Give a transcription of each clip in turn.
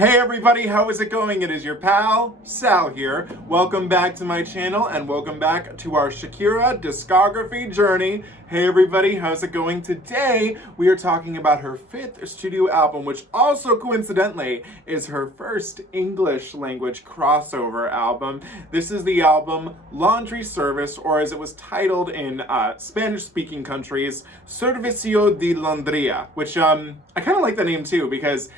Hey everybody, how is it going? It is your pal, Sal here. Welcome back to my channel and welcome back to our Shakira discography journey. Hey everybody, how's it going? Today we are talking about her 5th studio album, which also coincidentally is her first English language crossover album. This is the album Laundry Service, or as it was titled in Spanish-speaking countries, Servicio de Lavandería, which I kind of like the name too because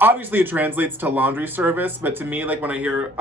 obviously it translates to laundry service, but to me, like when I hear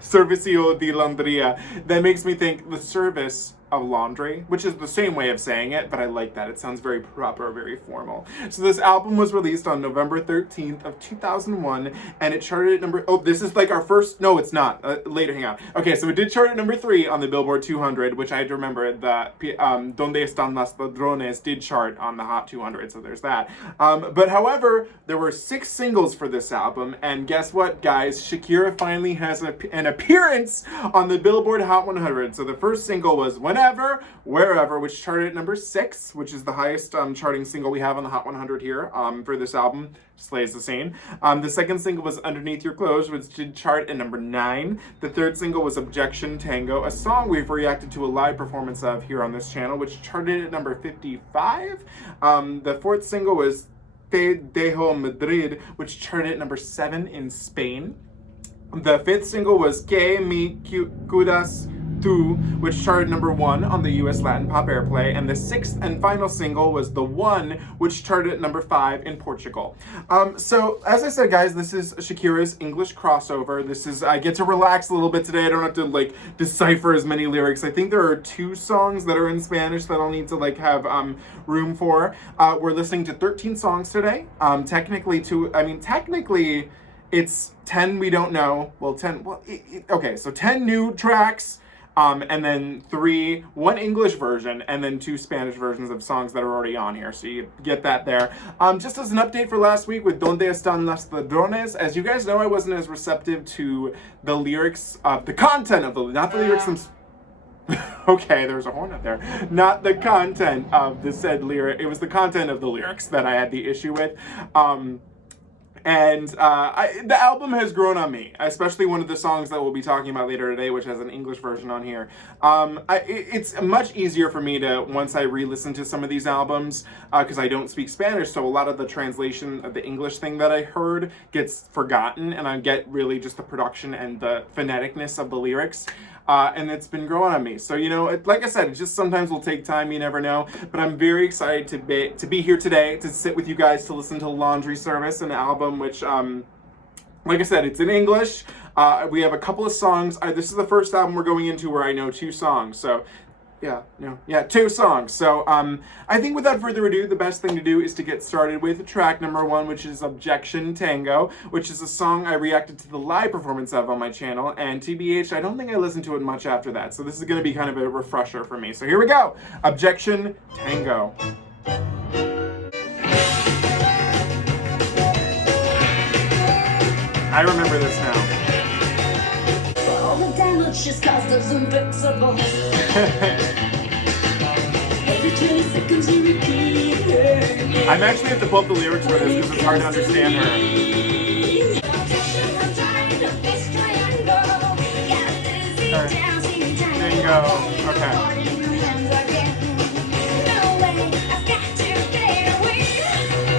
Servicio de Lavandería, that makes me think the service of laundry, which is the same way of saying it, but I like that. It sounds very proper, very formal. So this album was released on November 13th of 2001, and it charted at number, oh, this is like our first, no, it's not, later, hang on. Okay, so it did chart at number 3 on the Billboard 200, which I had to remember that Dónde Están Ladrones did chart on the Hot 200, so there's that. But however, there were 6 singles for this album, and guess what, guys? Shakira finally has an appearance on the Billboard Hot 100. So the first single was Whenever, Wherever, which charted at number 6, which is the highest charting single we have on the Hot 100 here for this album. Slays the scene. The second single was Underneath Your Clothes, which did chart at number 9. The third single was Objection, Tango, a song we've reacted to a live performance of here on this channel, which charted at number 55. The fourth single was Dejo Madrid, which charted at number 7 in Spain. The fifth single was Que Me Quedes Tú, which charted number 1 on the US Latin Pop Airplay, and the 6th and final single was The One, which charted at number 5 in Portugal. So, as I said, guys, this is Shakira's English crossover. This is, I get to relax a little bit today. I don't have to, like, decipher as many lyrics. I think there are 2 songs that are in Spanish that I'll need to, like, have room for. We're listening to 13 songs today. Technically, it's 10 we don't know. Well, 10, well, okay, so 10 new tracks. And then 1 English version, and then 2 Spanish versions of songs that are already on here. So you get that there. Just as an update for last week with Dónde Están Ladrones, as you guys know, I wasn't as receptive to the lyrics of the content of the, not the lyrics themselves. Okay, there's a horn up there. Not the content of the said lyric. It was the content of the lyrics that I had the issue with. The album has grown on me, especially one of the songs that we'll be talking about later today, which has an English version on here. It's much easier for me to, once I re-listen to some of these albums, because I don't speak Spanish, so a lot of the translation of the English thing that I heard gets forgotten, and I get really just the production and the phoneticness of the lyrics. And it's been growing on me. So, you know, like I said, it just sometimes will take time, you never know. But I'm very excited to be here today, to sit with you guys, to listen to Laundry Service, an album which, like I said, it's in English. We have a couple of songs. This is the first album we're going into where I know 2 songs. So, 2 songs. So, I think without further ado, the best thing to do is to get started with track number 1, which is Objection, Tango, which is a song I reacted to the live performance of on my channel, and TBH, I don't think I listened to it much after that, so this is going to be kind of a refresher for me. So here we go! Objection, Tango. I remember this now. All the damage she's caused is unfixable. Every 20 seconds you repeat her. I'm actually have to pull up the lyrics for this because it's hard to understand her. Tango. Okay.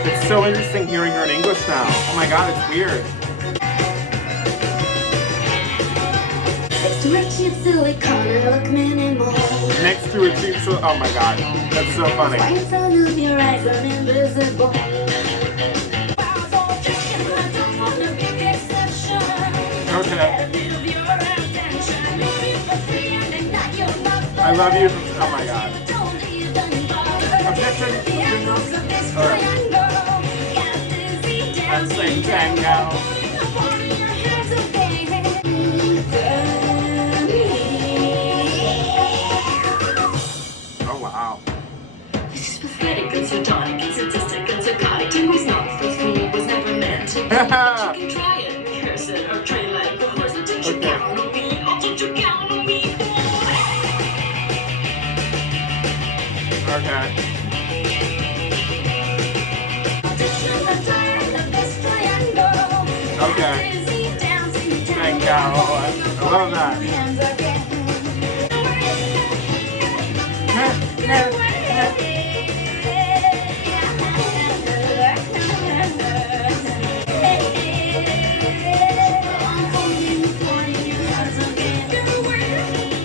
It's so interesting hearing her in English now. Oh my god, it's weird. Next to a cheap silicone, I look minimal. Next to a cheap silicone, oh my god, that's so funny. Right in front of your eyes, I'm invisible. Okay. I love you. Oh my god. Objection. Alright. I'm saying Tango. Oh wow. This is pathetic and sardonic and sadistic and psychotic. Tango's not for free, was never meant to be. But you can try it, curse it, or train like the horse. Did you count on me? Oh, did you count on me? Okay. Okay. Tango. I love that.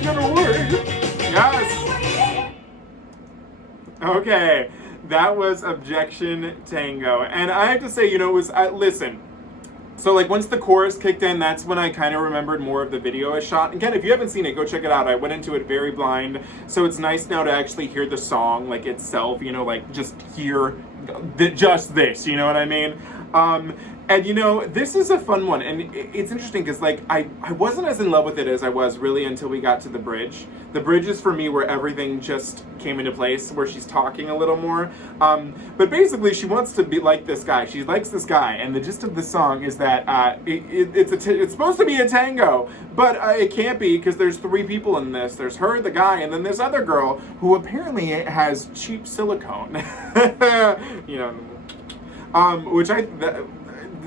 Never word. Yes. Okay. That was Objection, Tango. And I have to say, you know, it was, listen. So like once the chorus kicked in, that's when I kind of remembered more of the video I shot. Again, if you haven't seen it, go check it out. I went into it very blind. So it's nice now to actually hear the song like itself, you know, like just hear just this, you know what I mean? And you know, this is a fun one, and it's interesting because like I wasn't as in love with it as I was really until we got to the bridge. The bridge is for me where everything just came into place, where she's talking a little more. But basically, she wants to be like this guy. She likes this guy, and the gist of the song is that it's supposed to be a tango, but it can't be because there's three people in this. There's her, the guy, and then this other girl who apparently has cheap silicone. You know, which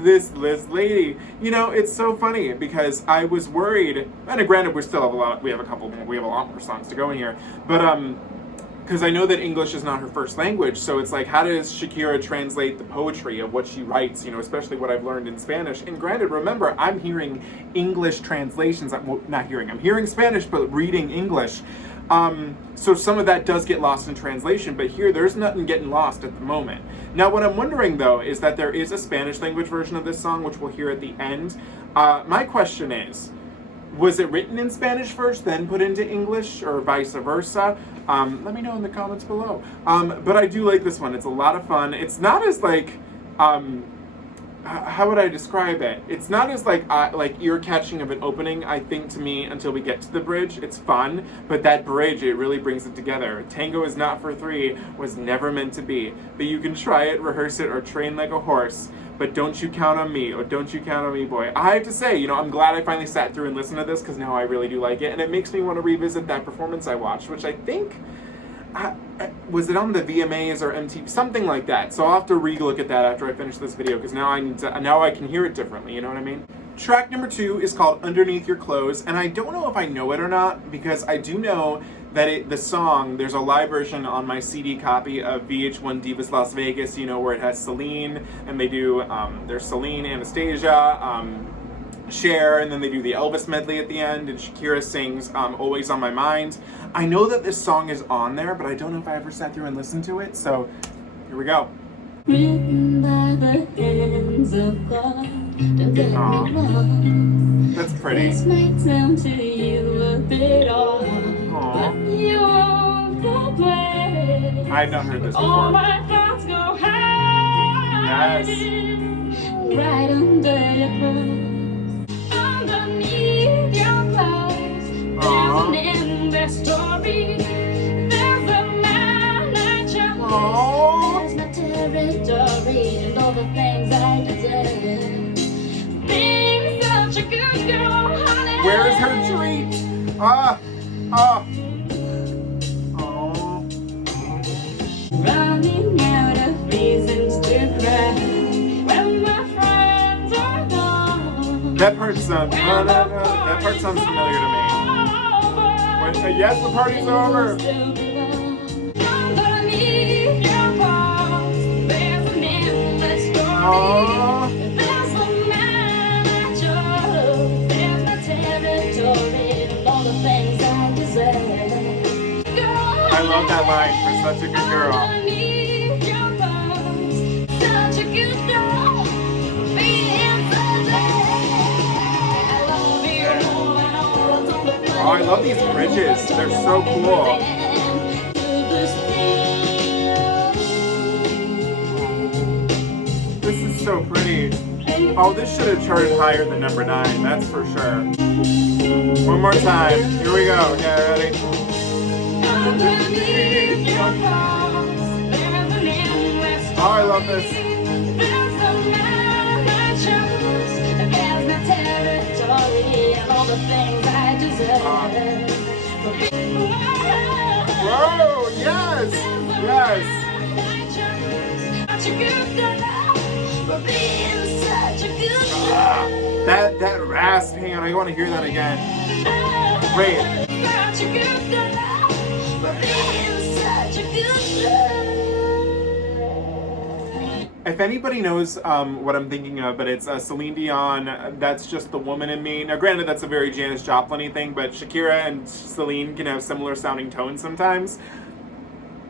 this lady, you know, it's so funny because I was worried, and granted we have a lot more songs to go in here, but because I know that English is not her first language, so it's like, how does Shakira translate the poetry of what she writes, you know, especially what I've learned in Spanish? And granted, remember, I'm hearing English translations, I'm hearing Spanish, but reading English. So some of that does get lost in translation, but here there's nothing getting lost at the moment. Now what I'm wondering though is that there is a Spanish language version of this song, which we'll hear at the end. My question is, was it written in Spanish first, then put into English, or vice versa? Let me know in the comments below. But I do like this one. It's a lot of fun. It's not as like, how would I describe it? It's not as like ear-catching of an opening, I think, to me, until we get to the bridge. It's fun, but that bridge, it really brings it together. Tango is not for three, was never meant to be. But you can try it, rehearse it, or train like a horse. But don't you count on me, or don't you count on me, boy. I have to say, you know, I'm glad I finally sat through and listened to this, because now I really do like it, and it makes me want to revisit that performance I watched, which I think, was it on the VMAs or MTV, something like that. So I'll have to re-look at that after I finish this video, because now I can hear it differently, you know what I mean? Track number 2 is called Underneath Your Clothes, and I don't know if I know it or not, because I do know that the song, there's a live version on my CD copy of VH1 Divas Las Vegas, you know, where it has Celine, and they do, there's Celine, Anastasia, Cher, and then they do the Elvis medley at the end, and Shakira sings Always on My Mind. I know that this song is on there, but I don't know if I ever sat through and listened to it, so here we go. Written by the hands of God. Don't get me wrong. That's pretty. This might sound to you a bit odd, but you're the way. I've not heard this All before. my thoughts go hiding. Yes. Right under your clothes. Underneath your clothes. There's an endless story. There's a man I chose. There's my territory and all the things I deserve. Being such a good girl, honey. Where is her treat? Oh. Running out of reasons to cry when my friends are gone. That part sounds familiar to me. Yes, the party's over. Aww. I love that line for such a good girl. Oh, I love these bridges. They're so cool. This is so pretty. Oh, this should have charted higher than number 9, that's for sure. One more time. Here we go. Okay, ready? Oh, I love this. Whoa, yes, yes. That rasp, hang on, I want to hear that again. Wait. If anybody knows what I'm thinking of, but it's Celine Dion, That's Just the Woman in Me. Now granted, that's a very Janis Joplin-y thing, but Shakira and Celine can have similar sounding tones sometimes.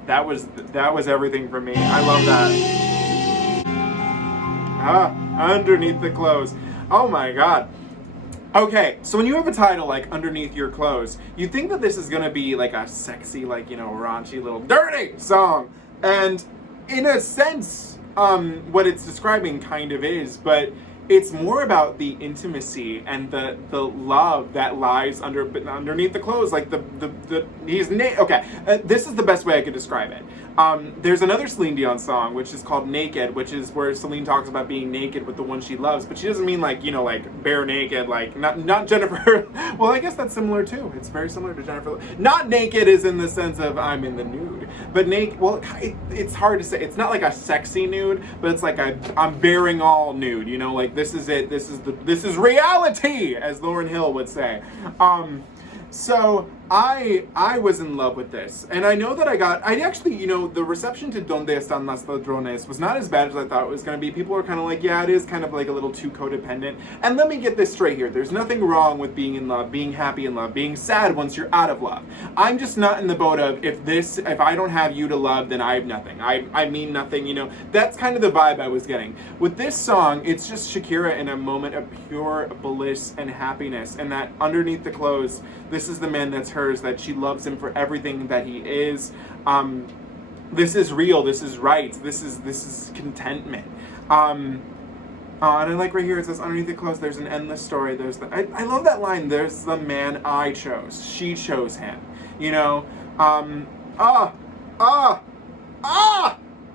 That was everything for me. I love that. Underneath the Clothes. Oh my god. Okay, so when you have a title like Underneath Your Clothes, you think that this is gonna be like a sexy, like, you know, raunchy little dirty song. And in a sense, what it's describing kind of is, but it's more about the intimacy and the love that lies underneath the clothes. Like this is the best way I could describe it. There's another Celine Dion song which is called Naked, which is where Celine talks about being naked with the one she loves, but she doesn't mean like, you know, like bare naked, like not Jennifer. Well, I guess that's similar too. It's very similar to Jennifer. Not naked is in the sense of I'm in the nude, but naked. Well, it's hard to say. It's not like a sexy nude, but it's like I'm bearing all nude. You know, like this is it. This is reality, as Lauryn Hill would say. So I was in love with this, and I know that I actually, you know, the reception to Dónde Están las Ladrones was not as bad as I thought it was going to be. People were kind of like, yeah, it is kind of like a little too codependent. And let me get this straight here. There's nothing wrong with being in love, being happy in love, being sad once you're out of love. I'm just not in the boat of if I don't have you to love, then I have nothing. I mean nothing, you know. That's kind of the vibe I was getting. With this song, it's just Shakira in a moment of pure bliss and happiness, and that underneath the clothes, this is the man that's hers, that she loves him for everything that he is. This is real, this is right, this is contentment. And I like right here, it says underneath the clothes, there's an endless story. I love that line, there's the man I chose, she chose him, you know.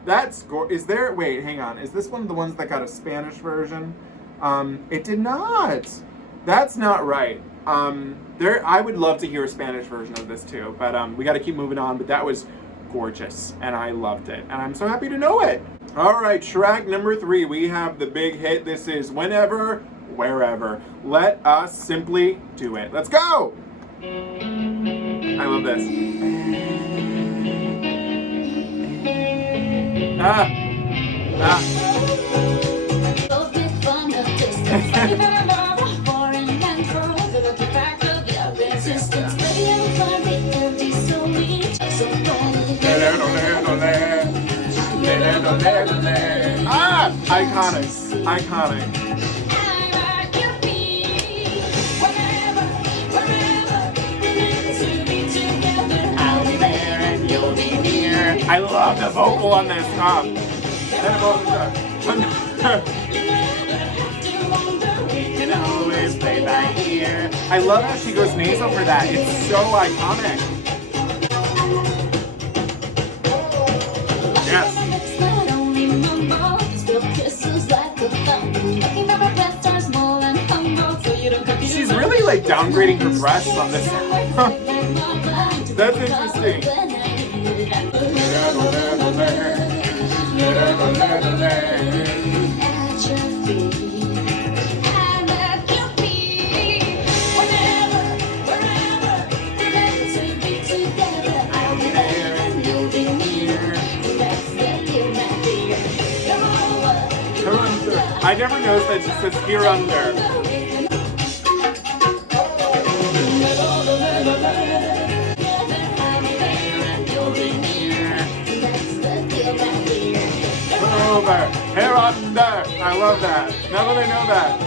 That's is there, wait, hang on, is this one of the ones that got a Spanish version? It did not. That's not right. I would love to hear a Spanish version of this too, but we got to keep moving on. But that was gorgeous, and I loved it, and I'm so happy to know it. All right, track number 3, we have the big hit. This is Whenever, Wherever. Let us simply do it. Let's go! I love this. Iconic. I'll be there and you'll be near. I love the vocal on this song. We can always play by ear. I love how she goes nasal for that. It's so iconic. Yes. She's really like downgrading her breasts on this. That's interesting. I never noticed that it says here under. Over, here under. I love that. Now that I know that.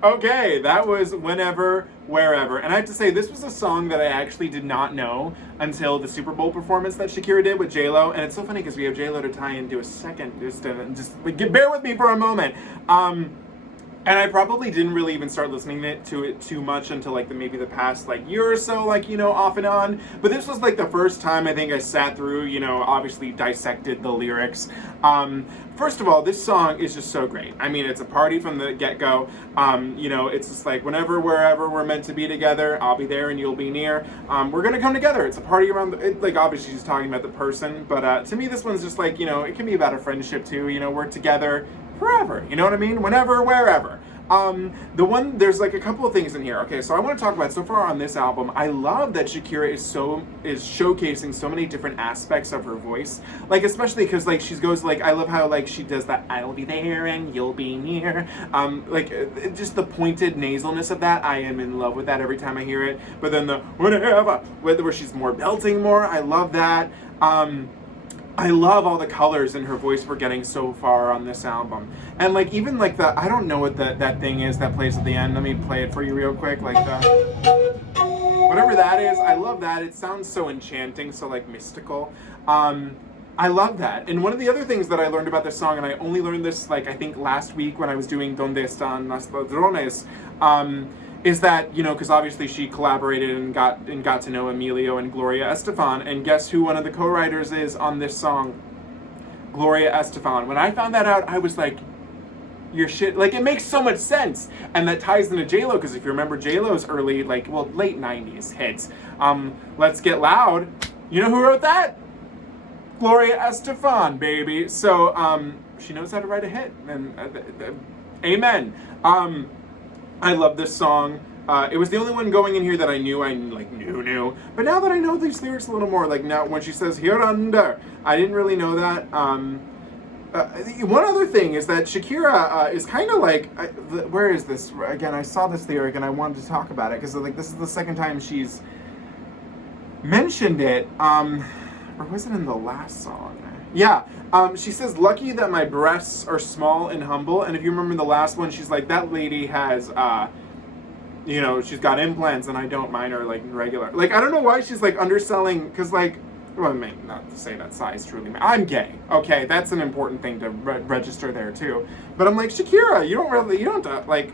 Okay, that was Whenever, Wherever. And I have to say, this was a song that I actually did not know until the Super Bowl performance that Shakira did with J-Lo. And it's so funny because we have J-Lo to tie into a second. Just bear with me for a moment. And I probably didn't really even start listening to it too much until like maybe the past like year or so, like, you know, off and on. But this was like the first time I think I sat through, you know, obviously dissected the lyrics. First of all, this song is just so great. I mean, it's a party from the get-go. You know, it's just like whenever, wherever we're meant to be together, I'll be there and you'll be near. We're gonna come together. It's a party around like obviously she's talking about the person, but to me this one's just like, you know, it can be about a friendship too. You know, we're together forever, you know what I mean? Whenever, wherever. There's like a couple of things in here. Okay, so I want to talk about so far on this album. I love that Shakira is showcasing so many different aspects of her voice. Like especially because like she goes like, I love how like she does that I'll be there and you'll be near. Just the pointed nasalness of that. I am in love with that every time I hear it. But then the whatever, where she's more belting more. I love that. I love all the colors in her voice we're getting so far on this album. And like even like I don't know what that thing is that plays at the end. Let me play it for you real quick. Like whatever that is, I love that. It sounds so enchanting, so like mystical. I love that. And one of the other things that I learned about this song, and I only learned this like I think last week when I was doing Dónde Están, Ladrones, is that, you know, because obviously she collaborated and got to know Emilio and Gloria Estefan, and guess who one of the co-writers is on this song? Gloria Estefan. When I found that out, I was like, your shit, like it makes so much sense. And that ties into J-Lo, because if you remember J-Lo's early, like, well, late 90s hits, Let's Get Loud, you know who wrote that? Gloria Estefan, baby. So, she knows how to write a hit, and amen. I love this song. It was the only one going in here that I knew. But now that I know these lyrics a little more, like now when she says here under, I didn't really know that. One other thing is that Shakira is kind of like, where is this? Again, I saw this lyric and I wanted to talk about it because like this is the second time she's mentioned it. Or was it in the last song? Yeah. She says, lucky that my breasts are small and humble. And if you remember the last one, she's like, that lady has, you know, she's got implants and I don't mind her, like, regular. Like, I don't know why she's, like, underselling, because, like, well, I mean, not to say that size truly, I'm gay, okay? That's an important thing to register there, too. But I'm like, Shakira, you don't, like,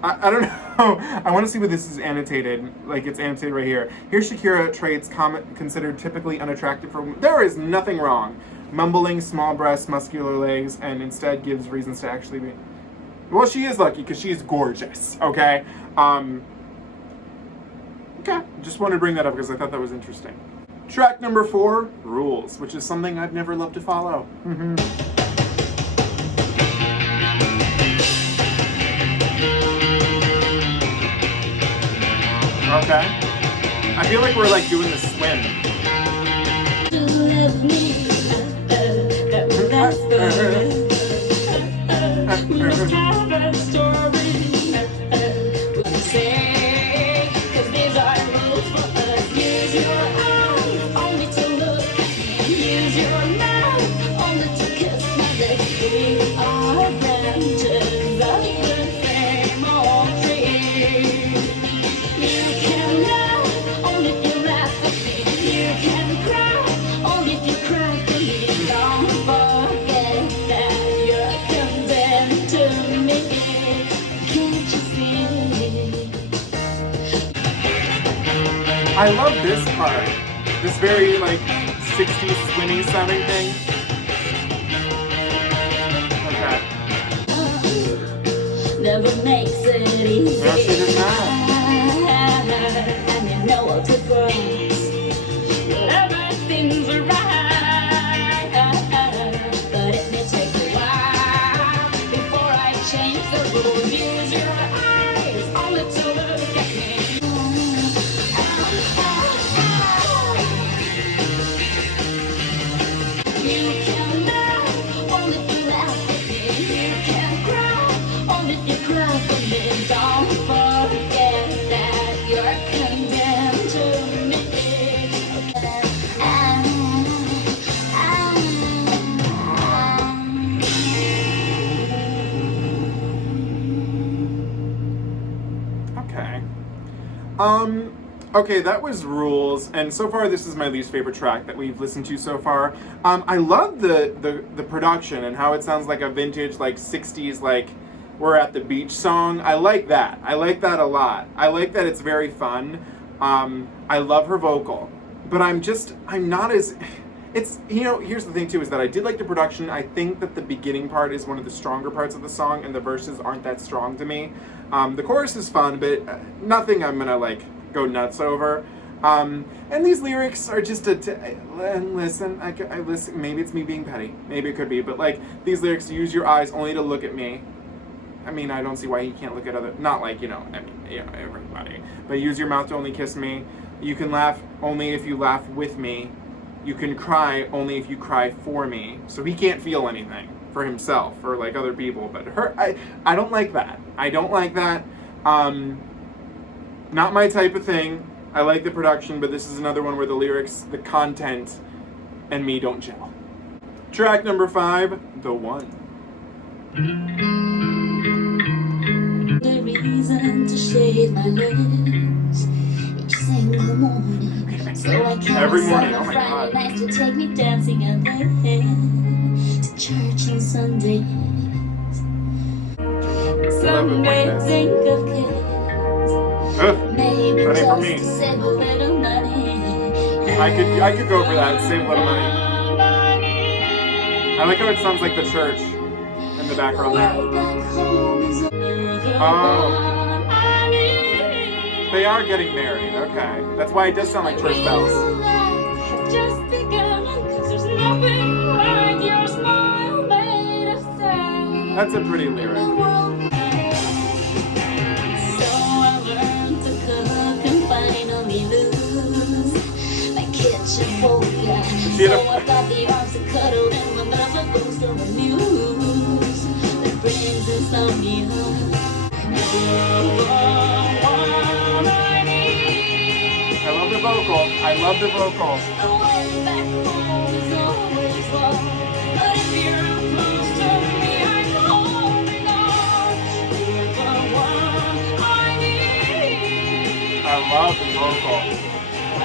I don't know. I want to see what this is annotated. Like, it's annotated right here. Here's Shakira traits considered typically unattractive for women. There is nothing wrong. Mumbling, small breasts, muscular legs, and instead gives reasons to actually be... Well, she is lucky because she is gorgeous, okay? Okay, just wanted to bring that up because I thought that was interesting. Track number 4, Rules, which is something I've never loved to follow. Okay. I feel like we're like doing the swim. I love this part. This very like 60s swingy sounding thing. Okay. Never makes it easy. No, she does not. And you know what to cross. Everything's right. But it may take a while before I change the rules. Use your eyes only to look at me. You can laugh only if you laugh at me. You can cry only if you cry for me. Don't forget that you're condemned to me. Okay. Okay, that was Rules, and so far this is my least favorite track that we've listened to so far. I love the production and how it sounds like a vintage, like 60s, like We're at the Beach song. I like that. I like that a lot. I like that it's very fun. I love her vocal, but I'm not as, it's, you know, here's the thing too, is that I did like the production. I think that the beginning part is one of the stronger parts of the song, and the verses aren't that strong to me. The chorus is fun, but nothing I'm gonna like go nuts over. And these lyrics are just listen, I listen, maybe it's me being petty, maybe it could be, but like, these lyrics, use your eyes only to look at me. I mean, I don't see why he can't look at other, not like, you know, I mean, you know, everybody, but use your mouth to only kiss me. You can laugh only if you laugh with me. You can cry only if you cry for me. So he can't feel anything for himself or like other people, but her, I don't like that. I don't like that. Not my type of thing. I like the production, but this is another one where the lyrics, the content, and me don't gel. Track number 5, The One. The reason to shave my legs each single morning, so I can every morning. Oh on my Friday God. nights to take me dancing and then to church on Sundays. Someday think of kids, maybe that ain't for just me. to save a little money. I could go for that, save a little money. I like how it sounds like the church in the background there. Oh. They are getting married, okay. That's why it does sound like church bells. That's a pretty lyric. So I got the arms to cuddle and my mouth a ghost of the muse that brings insomnia. I love the vocal. I love the vocal. The way back home is always far, but if you're close to me, I'm holding on. You're the one I need. I love the vocal.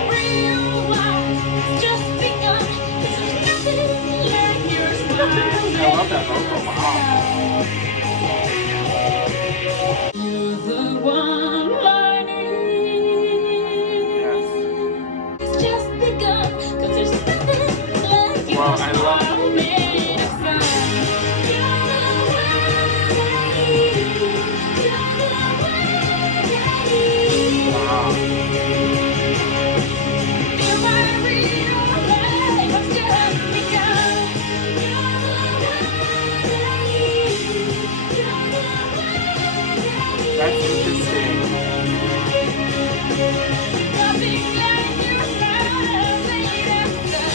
Real life just begun. There's nothing like your smile. I love that vocal. Wow. You're the one I need. Yes. It's just begun, 'cause there's nothing like your Wow, I love smile made of sun. You're the one I need. You're the one I need. Wow. Feel my real life has just begun. You're the one I need. You're the one I need. That's interesting. Nothing like your smile made of sun.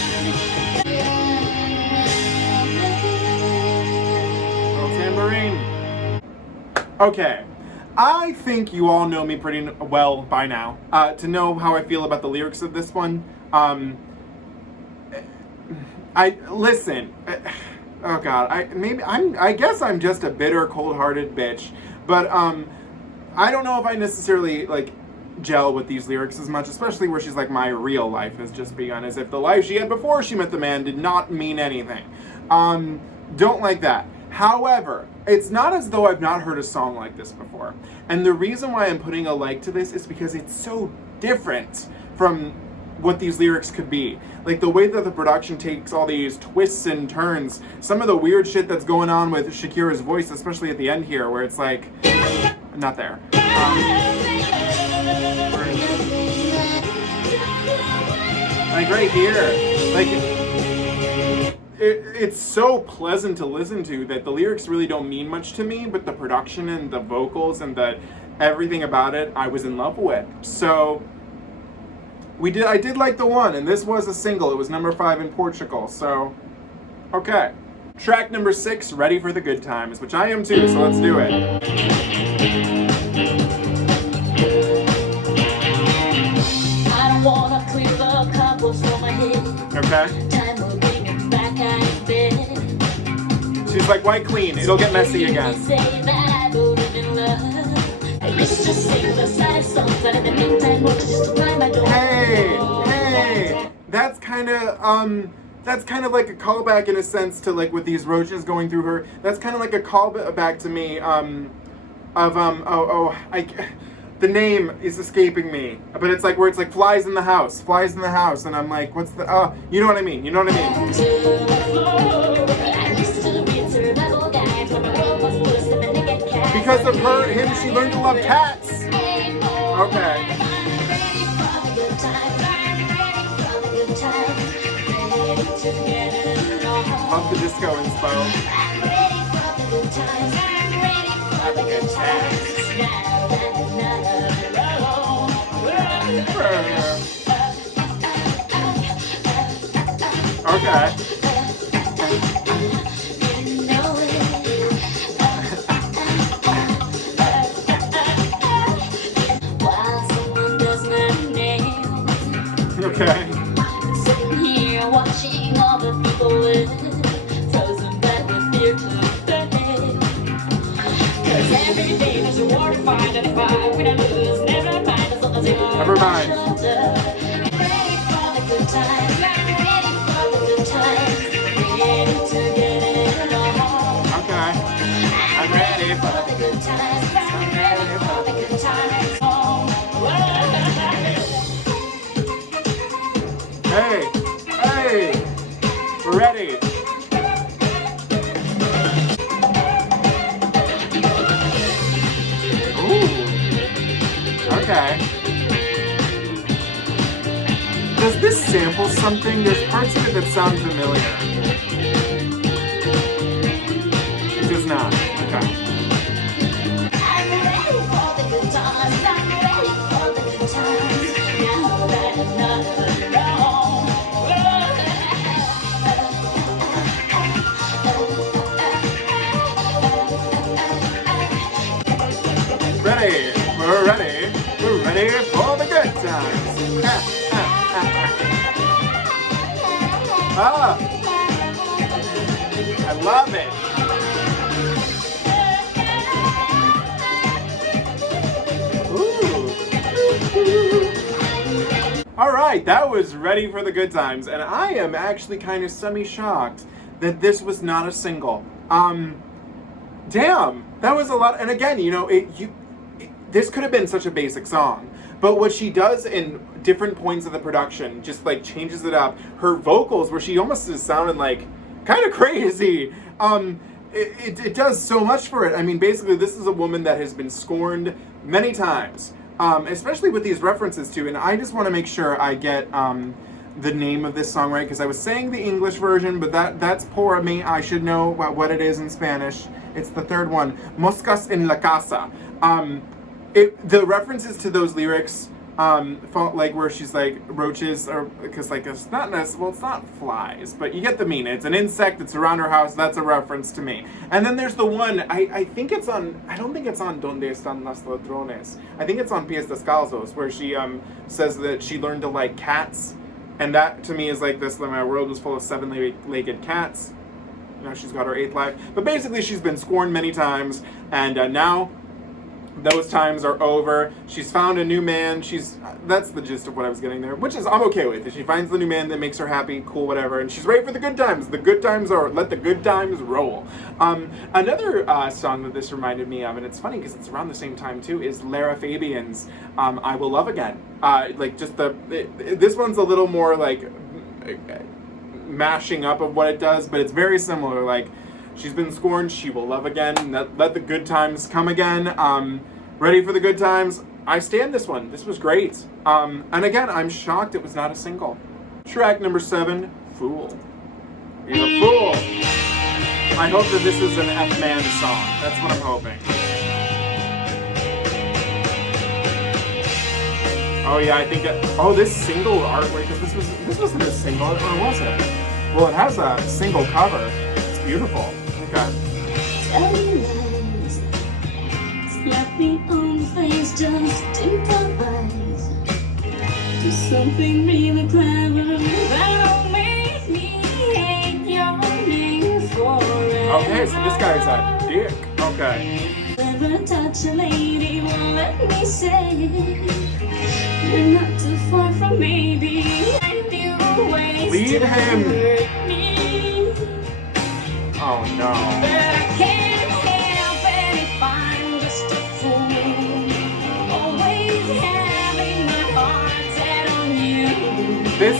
Little tambourine. Okay. I think you all know me pretty well by now. To know how I feel about the lyrics of this one. I listen. Oh God. I guess I'm just a bitter, cold-hearted bitch. But I don't know if I necessarily like gel with these lyrics as much, especially where she's like, my real life has just begun, as if the life she had before she met the man did not mean anything. Don't like that. However, it's not as though I've not heard a song like this before. And the reason why I'm putting a like to this is because it's so different from what these lyrics could be. Like the way that the production takes all these twists and turns, some of the weird shit that's going on with Shakira's voice, especially at the end here, where it's like, not there. Like right here, like it's so pleasant to listen to that the lyrics really don't mean much to me, but the production and the vocals and the everything about it, I was in love with. So I did like The One, and this was a single. It was number 5 in Portugal. So, okay. Track number 6, Ready for the Good Times, which I am too. So let's do it. I don't wanna clear the cobwebs from my head. Okay. Time will bring it back out of bed. She's like, white queen. It'll get messy again. Say that I believe in love. Let's just sing the sad songs, but in the meantime, we'll just find my door. Hey, that's kind of that's kind of like a callback in a sense to like with these roaches going through her. That's kind of like a callback to me the name is escaping me, but it's like where it's like flies in the house, and I'm like, what's the, you know what I mean, you know what I mean? Because of him, she learned to love cats. Okay. Love the disco inspo. Okay. Okay. Sitting here watching all the people live, frozen back with fear to bed. 'Cause every day there's a war to fight and a fight we don't lose. Never mind, as long as you're Never mind. ready for the good times, ready for the good times, ready to get it on. Okay. I'm ready for the good times, I'm ready for the good times. Hey, we're ready. Ooh, okay. Does this sample something? There's parts of it that sound familiar. It does not. Okay. I'm ready for the good times, I'm ready for the good times. Now that another We're ready for the good times. I love it. Ooh. All right, that was Ready for the Good Times, and I am actually kind of semi-shocked that this was not a single. Damn, that was a lot. And again, you know, this could have been such a basic song, but what she does in different points of the production just like changes it up. Her vocals, where she almost is sounding like kind of crazy, it does so much for it. I mean, basically, this is a woman that has been scorned many times, especially with these references to, and I just want to make sure I get the name of this song right, because I was saying the English version, but that's poor of me. I should know what it is in Spanish. It's the third one, Moscas en la Casa. The references to those lyrics, like where she's like roaches, or because like it's not flies, but you get the meaning. It's an insect that's around her house. That's a reference to me. And then there's the one I think it's on. I don't think it's on Dónde Están las Ladrones. I think it's on Pies Descalzos, where she says that she learned to like cats, and that to me is like this. My world was full of seven-legged cats. You know, she's got her 8th life, but basically she's been scorned many times, and now those times are over. She's found a new man. That's the gist of what I was getting there, which is I'm okay with. If she finds the new man that makes her happy, cool, whatever, and she's ready for the good times. The good times are, let the good times roll. Another song that this reminded me of, and it's funny because it's around the same time too, is Lara Fabian's I Will Love Again. This one's a little more like mashing up of what it does, but it's very similar. Like, she's been scorned, she will love again. Let the good times come again. Ready for the good times. I stand this one. This was great. And again, I'm shocked it was not a single. Track number 7, Fool. He's a fool. I hope that this is an F-Man song. That's what I'm hoping. Oh yeah, I think that. Oh, this single artwork, because this wasn't a single, or was it? Well, it has a single cover. It's beautiful. Okay. Tell me lies, slap me on the face, just improvise. Do something really clever that'll make me hate your name forever. Okay, so this guy's a dick. Okay. Never touch a lady, won't let me say you're not too far from maybe. And you away Leave him. Oh no. This.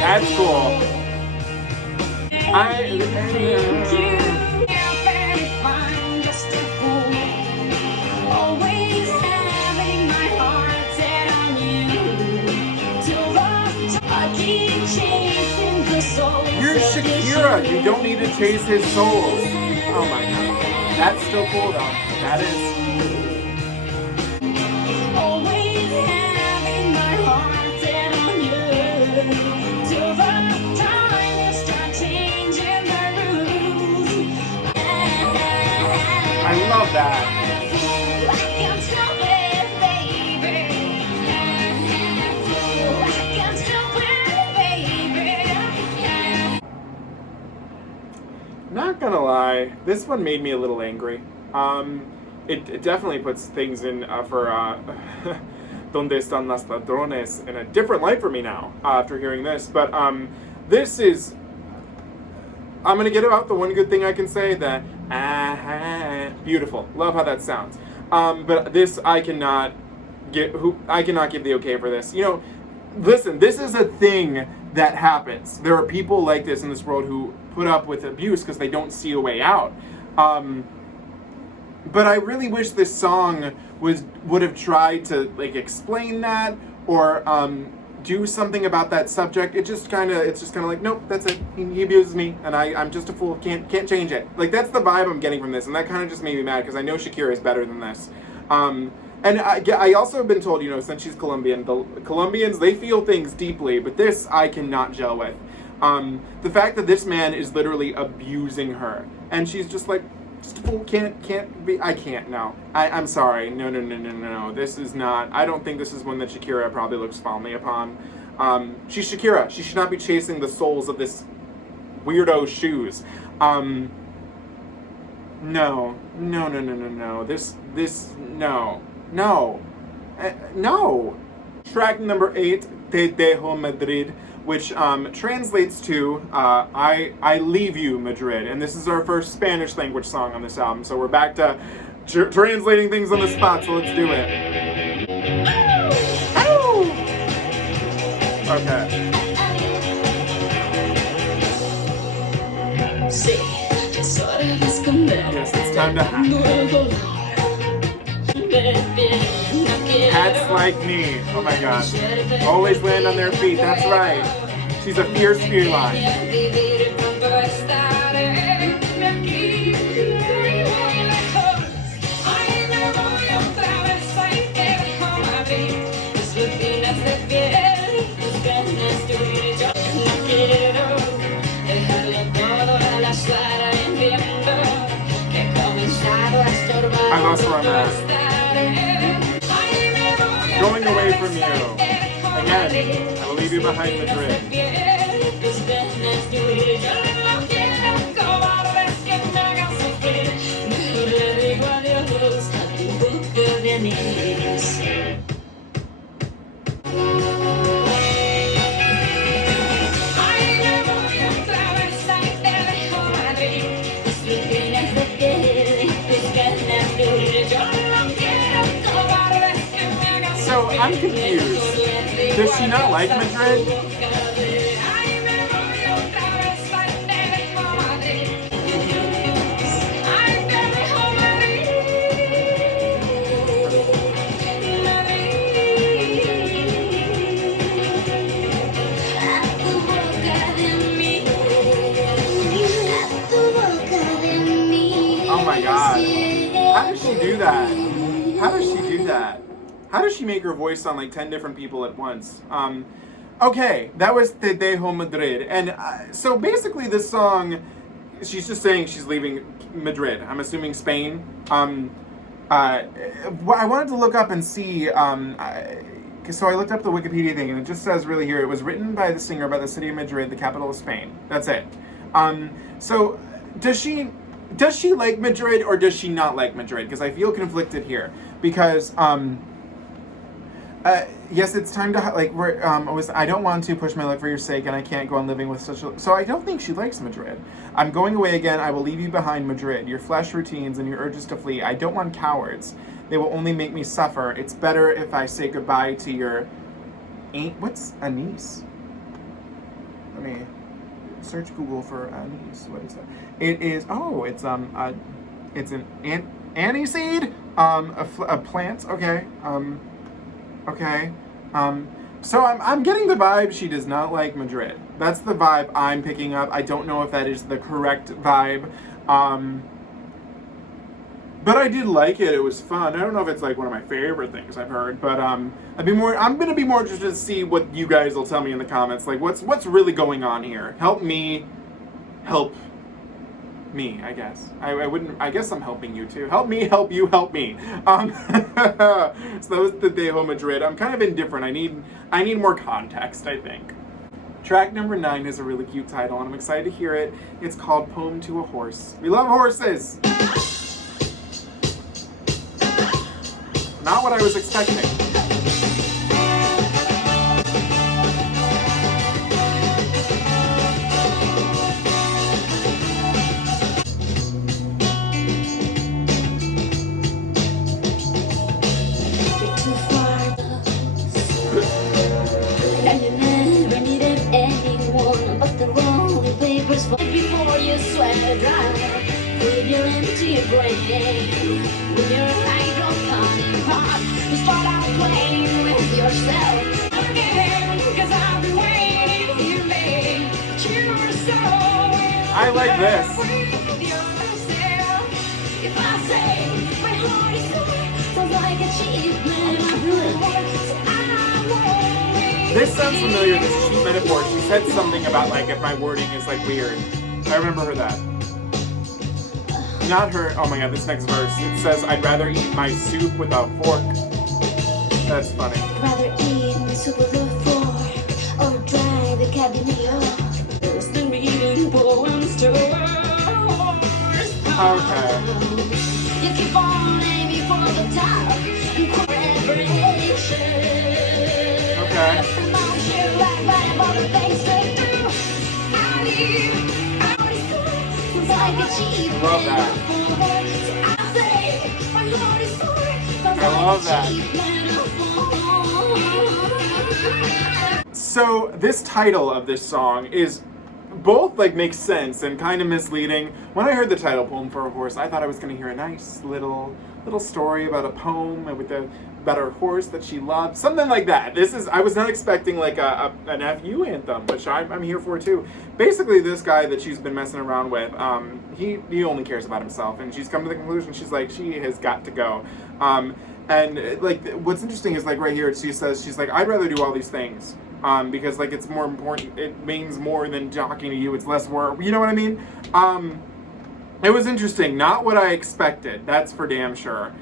That's cool. You're Shakira. You don't need to chase his souls. Oh my god. That's still cool though. That is. I love that. Not gonna lie, this one made me a little angry. It definitely puts things in for Dónde Están las Ladrones in a different light for me now after hearing this. But this is. I'm gonna get about the one good thing I can say that beautiful. Love how that sounds. But this I cannot give the okay for this. You know, listen, this is a thing that happens. There are people like this in this world who put up with abuse because they don't see a way out. But I really wish this song would have tried to like explain that or do something about that subject. It's just kind of like, nope, that's it. He abuses me, and I'm just a fool. Can't change it. Like that's the vibe I'm getting from this, and that kind of just made me mad because I know Shakira is better than this. And I also have been told, you know, since she's Colombian, the Colombians, they feel things deeply, but this I cannot gel with. The fact that this man is literally abusing her, and she's just like, just a fool, can't be, I can't, no. I'm sorry, no, this is not, I don't think this is one that Shakira probably looks fondly upon. She's Shakira, she should not be chasing the souls of this weirdo shoes. No, this, no. Track number 8, Te Dejo Madrid, which translates to I Leave You, Madrid. And this is our first Spanish language song on this album, so we're back to translating things on the spot, so let's do it. Oh! Okay. Yes, it's time to hack. Hats like me. Oh my god. Always land on their feet. That's right. She's a fierce feline. I lost where I'm at. Going away from you. Again, I will leave you behind Madrid. So I'm confused. Does she not like Madrid? Oh my god. How does she do that? How does she do that? How does she make her voice sound like 10 different people at once? Okay, that was Te Dejo Madrid. And so basically this song, she's just saying she's leaving Madrid. I'm assuming Spain. I wanted to look up and see, so I looked up the Wikipedia thing, and it just says really here, it was written by the singer by the city of Madrid, the capital of Spain. That's it. So does she like Madrid or does she not like Madrid? Because I feel conflicted here. Because yes, it's time to like. I don't want to push my luck for your sake, and I can't go on living with such a. So I don't think she likes Madrid. I'm going away again. I will leave you behind, Madrid. Your flesh routines and your urges to flee. I don't want cowards. They will only make me suffer. It's better if I say goodbye to your. What's anise? Let me search Google for anise. What is that? It is. Oh, it's it's an aniseed. A plant. Okay. Okay. So I'm getting the vibe she does not like Madrid. That's the vibe I'm picking up. I don't know if that is the correct vibe. But I did like it. It was fun. I don't know if it's like one of my favorite things I've heard, but I'm gonna be more interested to see what you guys will tell me in the comments. Like what's really going on here? Help me help me, I guess. I guess I'm helping you too. Help me, help you, help me. So that was the Dejo Madrid. I'm kind of indifferent. I need more context, I think. Track number 9 is a really cute title, and I'm excited to hear it. It's called Poem to a Horse. We love horses! Not what I was expecting. Before you sweat dry, with your empty brain, with your hydroponic pot, you start out playing with yourself. Again, 'cause I've been waiting, you made yourself. I like this. If I say my heart is sore, sounds like achievement. This sounds familiar, this cheap metaphor. She said something about like if my wording is like weird. I remember her that. Not her, oh my god, this next verse. It says, I'd rather eat my soup with a fork. That's funny. Rather eat my soup with a fork or dry the cabinet. Worse than reading poems to a horse. Okay. You keep on aiming for the top and collaboration. Okay. Love that. I love that. So this title of this song is both like makes sense and kind of misleading. When I heard the title, Poem for a Horse, I thought I was going to hear a nice little story about a poem about her horse that she loved, something like that. I was not expecting like an FU anthem, which I'm here for too. Basically, this guy that she's been messing around with, he only cares about himself, and she's come to the conclusion she has got to go. And like what's interesting is like right here she says she's like, I'd rather do all these things because like it's more important. It means more than talking to you. It's less work. You know what I mean? It was interesting. Not what I expected. That's for damn sure.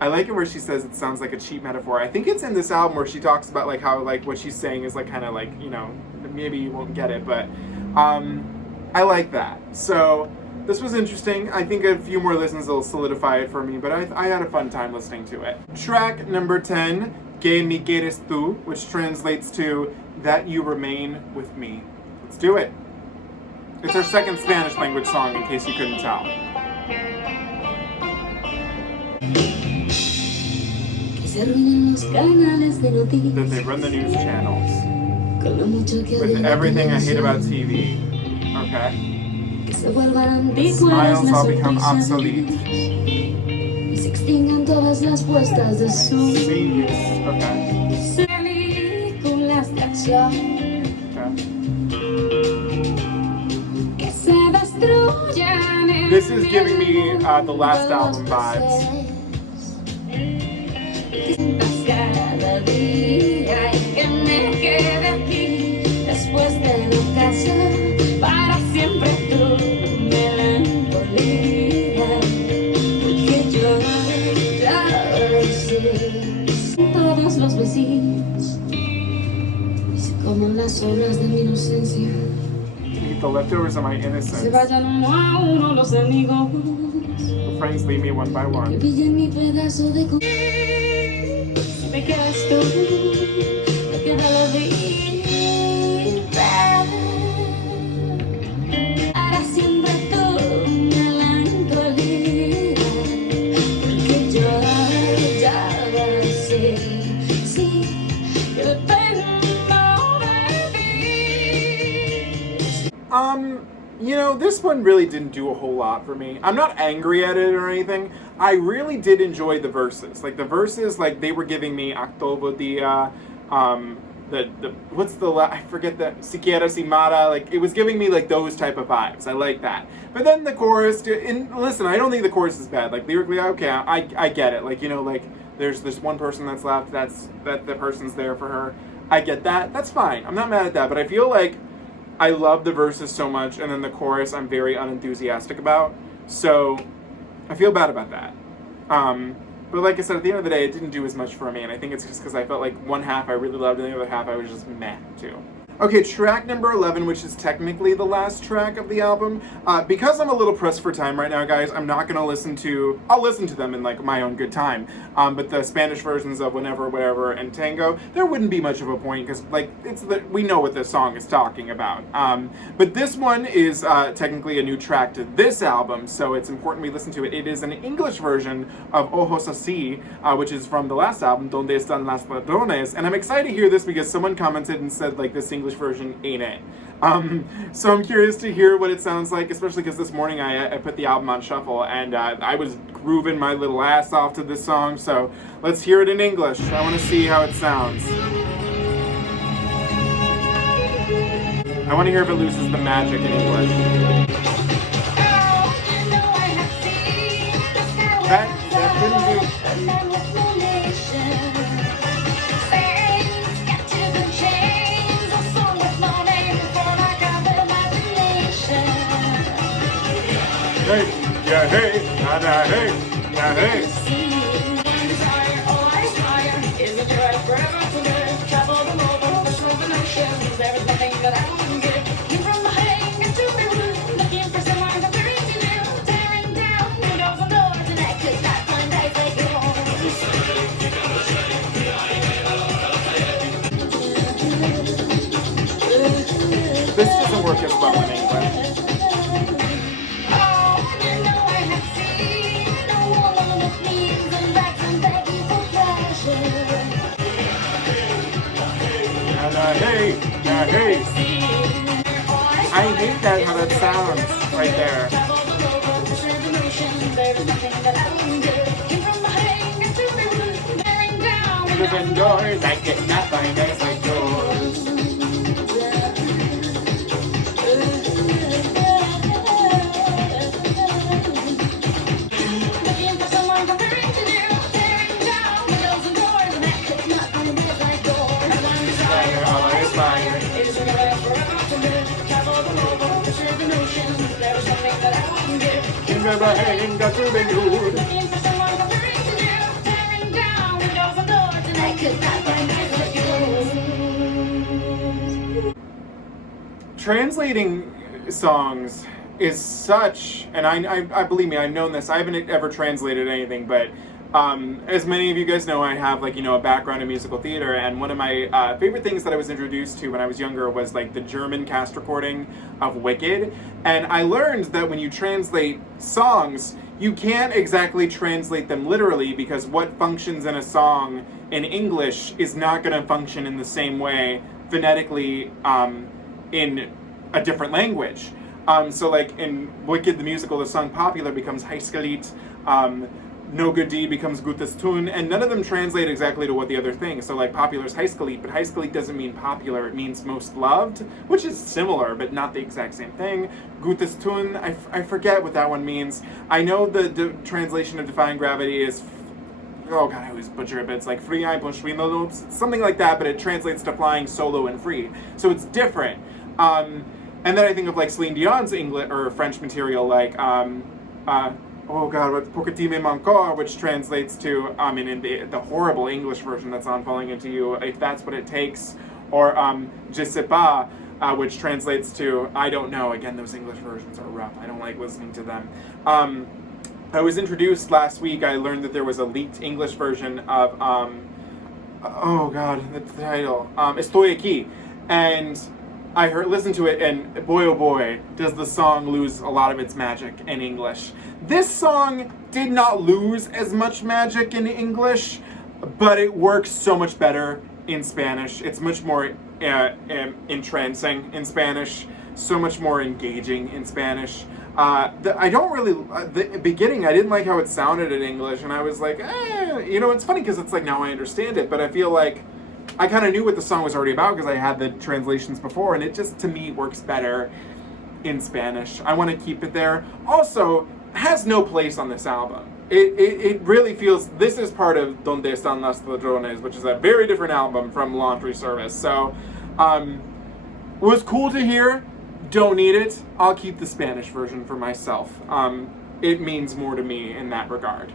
I like it where she says it sounds like a cheap metaphor. I think it's in this album where she talks about like how like what she's saying is like kind of like, you know, maybe you won't get it, but I like that. So this was interesting. I think a few more listens will solidify it for me, but I had a fun time listening to it. Track number 10, Que Me Quedes Tú, which translates to That You Remain With Me. Let's do it. It's our second Spanish language song, in case you couldn't tell. That they run the news channels with everything I hate about TV. Okay. The smiles all become obsolete. Okay. This is giving me the last album vibes. Cada día y que me quede aquí después de lo que hace para siempre tu melancolía, porque yo ya lo sé. Todos los vecinos dicen como las horas de mi inocencia. eat the leftovers of my innocence. Se vayan uno a uno los amigos. The friends leave me one by Que one. pillen mi pedazo de si me quedas tú, me queda la vida. Hará siempre tu melancolía, porque yo ya sé, sí, que dependo de ti. You know, this one really didn't do a whole lot for me. I'm not angry at it or anything. I really did enjoy the verses. Like, the verses, like, they were giving me October Dia, I forget the, Siquiera Si Mara, like, it was giving me, like, those type of vibes. I like that. But then the chorus, and listen, I don't think the chorus is bad. Like, lyrically, okay, I get it. Like, you know, like, there's one person that's left, that the person's there for her. I get that. That's fine. I'm not mad at that. But I feel like I love the verses so much, and then the chorus I'm very unenthusiastic about. So I feel bad about that. But like I said, at the end of the day, it didn't do as much for me, and I think it's just because I felt like one half I really loved, and the other half I was just meh too. Okay, track number 11, which is technically the last track of the album. Because I'm a little pressed for time right now, guys, I'm not gonna I'll listen to them in like my own good time. But the Spanish versions of Whenever, Whatever, and Tango, there wouldn't be much of a point because like we know what this song is talking about. But this one is technically a new track to this album, so it's important we listen to it. It is an English version of Ojos, which is from the last album, Dónde Están, Ladrones, and I'm excited to hear this because someone commented and said like this English version ain't it. So I'm curious to hear what it sounds like, especially because this morning I put the album on shuffle and I was grooving my little ass off to this song, so let's hear it in English. I want to see how it sounds. I want to hear if it loses the magic in English. That didn't do... Hey, yeah, hey, nah, nah, hey, yeah, hey. This doesn't work as well in English. Hey, yeah, hey. I hate that how that sounds right there. Open doors, I cannot find as I go. Translating songs is such, and I believe me, I've known this. I haven't ever translated anything, but as many of you guys know, I have like, you know, a background in musical theater, and one of my favorite things that I was introduced to when I was younger was like the German cast recording of Wicked, and I learned that when you translate songs, you can't exactly translate them literally because what functions in a song in English is not going to function in the same way phonetically in a different language. So like in Wicked the musical, the song Popular becomes Heiskalit, No Good Deed becomes Gutes Tun, and none of them translate exactly to what the other thing. So like Popular is Heiskalit, but Heiskalit doesn't mean popular, it means most loved, which is similar, but not the exact same thing. Gutes Tun, I forget what that one means. I know the translation of Defying Gravity is, oh god, I always butcher it, but it's like Free Eye Loops, something like that, but it translates to flying solo and free. So it's different. And then I think of like Celine Dion's English or French material, like oh god, Porque Ti Me Manco, which translates to, in the horrible English version that's on Falling Into You, If That's What It Takes, or Je sais pas, which translates to I don't know. Again, those English versions are rough. I don't like listening to them. I was introduced last week. I learned that there was a leaked English version of, oh god, the title, Estoy Aquí. And I listened to it, and boy oh boy, does the song lose a lot of its magic in English. This song did not lose as much magic in English, but it works so much better in Spanish. It's much more entrancing in Spanish, so much more engaging in Spanish. I don't really, the beginning, I didn't like how it sounded in English, and I was like, you know, it's funny because it's like, now I understand it, but I feel like I kind of knew what the song was already about because I had the translations before, and it just, to me, works better in Spanish. I want to keep it there. Also, has no place on this album. It really feels, this is part of Donde Están las Ladrones, which is a very different album from Laundry Service. So, was cool to hear. Don't need it. I'll keep the Spanish version for myself. It means more to me in that regard.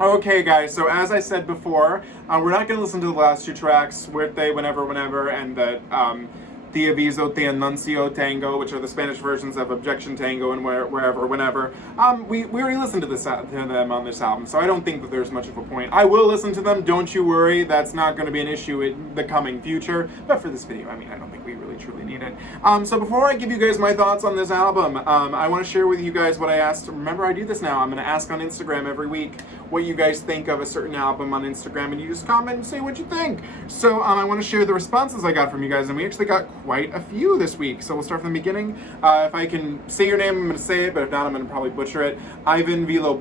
Okay, guys, so as I said before, we're not going to listen to the last two tracks, Suerte, Whenever, and the Aviso, Anuncio, Tango, which are the Spanish versions of Objection, Tango, and Wherever, Whenever. We already listened to them on this album, so I don't think that there's much of a point. I will listen to them, don't you worry, that's not going to be an issue in the coming future, but for this video, I mean, I don't think we really truly need it. So before I give you guys my thoughts on this album, I want to share with you guys what I asked. Remember, I do this now. I'm going to ask on Instagram every week what you guys think of a certain album on Instagram, and you just comment and say what you think. So I want to share the responses I got from you guys, and we actually got quite a few this week. So we'll start from the beginning. If I can say your name, I'm going to say it, but if not, I'm going to probably butcher it. Ivan Vilo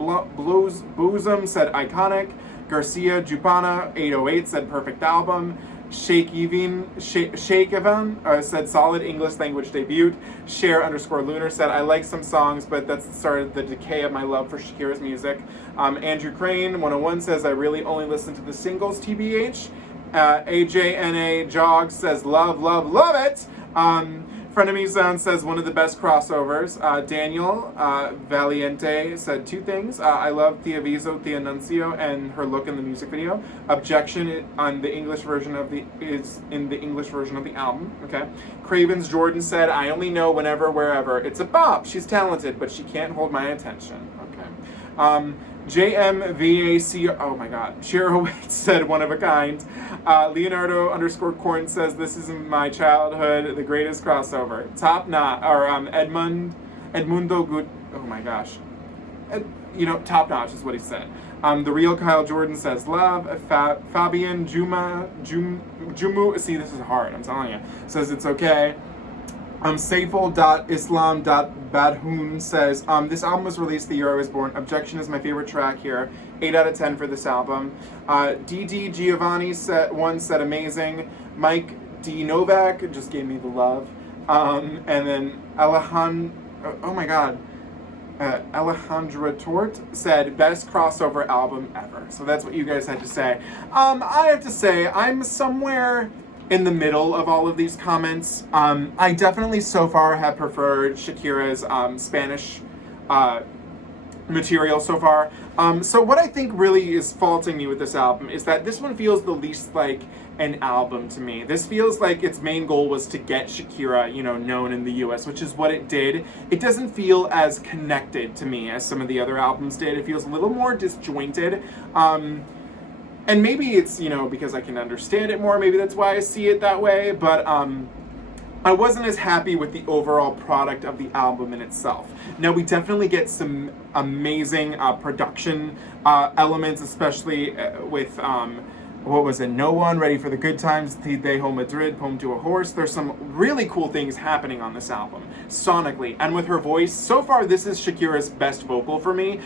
Bosom said iconic. Garcia Jupana 808 said perfect album. Shake Evan said solid English language debut. Share_Lunar said I like some songs, but that's the start of the decay of my love for Shakira's music. Andrew Crane 101 says I really only listen to the singles, TBH. AJNA Jog says love it. Frenemy Sound says one of the best crossovers. Daniel Valiente said two things. I love the Aviso, the Anuncio, and her look in the music video. Objection on the English version of is in the English version of the album. Okay. Cravens Jordan said I only know Whenever, Wherever. It's a bop. She's talented, but she can't hold my attention. Okay. JMVAC, oh my god, Shirowitz said one of a kind. Leonardo_Corn says this is my childhood, the greatest crossover. Top notch, or Edmundo Good, oh my gosh. Top notch is what he said. The real Kyle Jordan says love. Fabian Jumu, see this is hard, I'm telling you, says it's okay. Saiful.islam.badhoon says, this album was released the year I was born. Objection is my favorite track here. 8 out of 10 for this album. DD Giovanni said amazing. Mike D. Novak just gave me the love. And then Alejandra Tort said, best crossover album ever. So that's what you guys had to say. I have to say, I'm somewhere in the middle of all of these comments. I definitely so far have preferred Shakira's Spanish material so far. So what I think really is faulting me with this album is that this one feels the least like an album to me. This feels like its main goal was to get Shakira, known in the US, which is what it did. It doesn't feel as connected to me as some of the other albums did. It feels a little more disjointed. And maybe it's, because I can understand it more, maybe that's why I see it that way, but I wasn't as happy with the overall product of the album in itself. Now, we definitely get some amazing production elements, especially with, No One, Ready for the Good Times, Dejo Madrid, Poem to a Horse. There's some really cool things happening on this album, sonically, and with her voice. So far, this is Shakira's best vocal for me.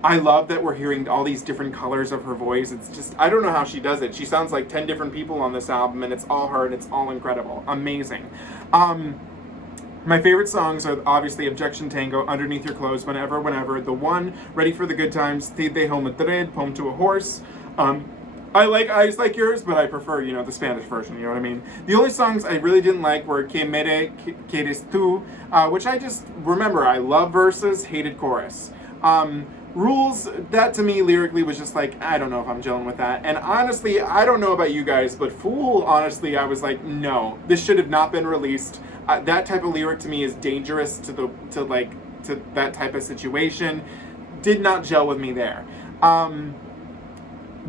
I love that we're hearing all these different colors of her voice. It's just, I don't know how she does it. She sounds like 10 different people on this album, and it's all her, and it's all incredible. Amazing. My favorite songs are obviously Objection, Tango, Underneath Your Clothes, Whenever, The One, Ready for the Good Times, Dejo Madrid, Poem to a Horse. I like Eyes Like Yours, but I prefer, the Spanish version, you know what I mean? The only songs I really didn't like were Que Me Quedes Tú, which I just, remember, I love verses, hated chorus. Rules, that to me lyrically was just like, I don't know if I'm gelling with that. And honestly, I don't know about you guys, but Fool, honestly, I was like, no, this should have not been released. That type of lyric to me is dangerous to that type of situation. Did not gel with me there.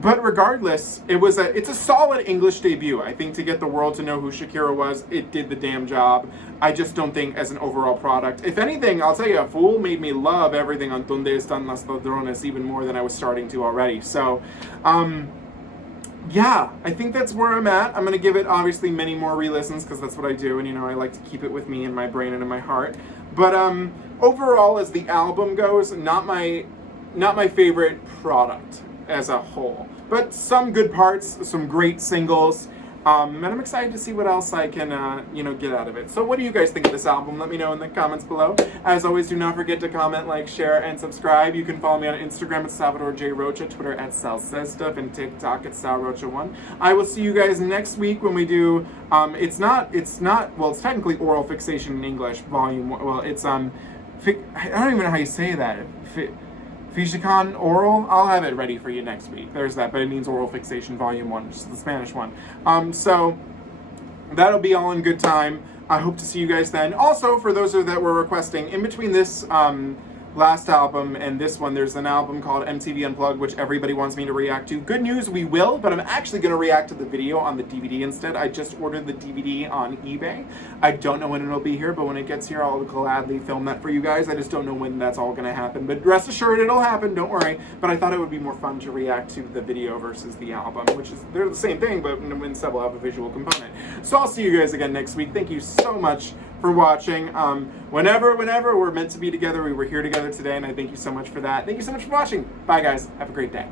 But regardless, it's a solid English debut. I think to get the world to know who Shakira was, it did the damn job. I just don't think as an overall product. If anything, I'll tell you, Fool made me love everything on Dónde Están las Ladrones even more than I was starting to already. So, yeah, I think that's where I'm at. I'm going to give it, obviously, many more re-listens because that's what I do. And, you know, I like to keep it with me in my brain and in my heart. But overall, as the album goes, not my favorite product as a whole, but some good parts, some great singles, and I'm excited to see what else I can get out of it. So what do you guys think of this album? Let me know in the comments below. As always, do not forget to comment, like, share, and subscribe. You can follow me on Instagram at Salvador J. Rocha, Twitter at Sal Says Stuff, and TikTok at SalRocha1. I will see you guys next week when we do it's technically Oral Fixation in English, volume 1. Well, it's I don't even know how you say that. Fishicon Oral, I'll have it ready for you next week. There's that, but it means Oral Fixation Volume 1, which is the Spanish one. So that'll be all in good time. I hope to see you guys then. Also, for those that were requesting, in between this last album and this one, there's an album called MTV Unplugged, which everybody wants me to react to. Good news, we will, but I'm actually going to react to the video on the DVD instead. I just ordered the DVD on eBay. I don't know when it'll be here, but when it gets here, I'll gladly film that for you guys. I just don't know when that's all going to happen, but rest assured it'll happen, don't worry. But I thought it would be more fun to react to the video versus the album, which is, they're the same thing, but instead we'll have a visual component. So I'll see you guys again next week. Thank you so much for watching. Whenever we're meant to be together, we were here together today, and I thank you so much for that. Thank you so much for watching. Bye, guys. Have a great day.